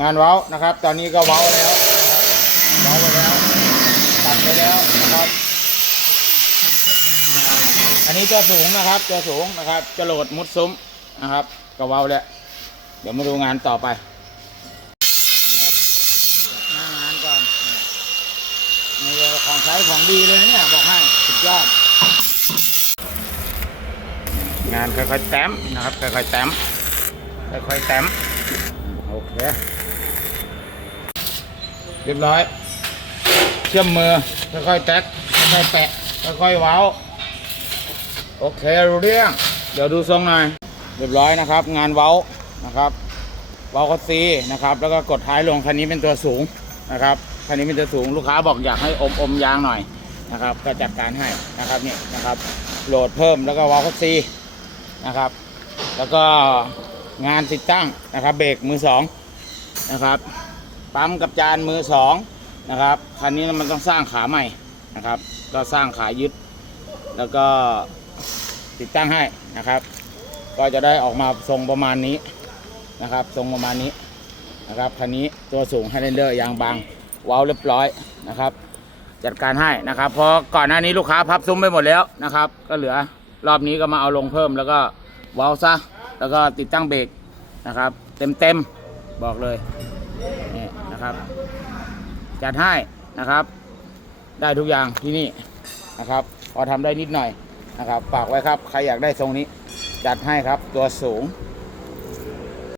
งานเว้านะครับ ตอนนี้ก็เว้าแล้วเว้าไปแล้วตัดไปแล้วนะครับอันนี้ตัวสูงนะครับตัวสูงนะครับจะโหลดมุดซุ้มนะครับก็เว้าแล้วเดี๋ยวมาดูงานต่อไปหน้างานก่อนนี่ของใช้ของดีเลยเนี่ยบอกให้สุดยอดงานค่อยๆแต้มนะครับค่อยๆแต้มค่อยๆแต้ม เคเรียบร้อย เชื่อมมือ ค่อยๆแตะค่อยๆแปะค่อยๆเว้าโอเครู้เรื่อง เดี๋ยวดูทรงหน่อย เรียบร้อยนะครับ งานเว้านะครับ เว้าคัสซีนะครับ แล้วก็กดท้ายลงคันนี้เป็นตัวสูงนะครับคันนี้เป็นตัวสูงลูกค้าบอกอยากให้อมอมยางหน่อยนะครับ ก็จัดการให้นะครับเนี่ยนะครับโหลดเพิ่มแล้วก็เว้าคัสซีนะครับ แล้วก็งานติดตั้งนะครับ เบรกมือสอง นะครับปั๊มกับจานมือสองนะครับคันนี้มันต้องสร้างขาใหม่นะครับ ก็สร้างขายึด แล้วก็ติดตั้งให้นะครับ ก็จะได้ออกมาทรงประมาณนี้นะครับ ทรงประมาณนี้นะครับคันนี้ตัวสูงไฮเลนเดอร์ยางบางเว้าเรียบร้อยนะครับ จัดการให้นะครับเพราะก่อนหน้านี้ลูกค้าพับซุ้มไปหมดแล้วนะครับ ก็เหลือรอบนี้ก็มาเอาลงเพิ่มแล้วก็เว้าซะแล้วก็ติดตั้งเบรกนะครับ เต็มเต็ม บอกเลยนี่นะครับ จัดให้นะครับ ได้ทุกอย่างที่นี่นะครับพอทำได้นิดหน่อยนะครับฝากไว้ครับ ใครอยากได้ทรงนี้ จัดให้ครับตัวสูง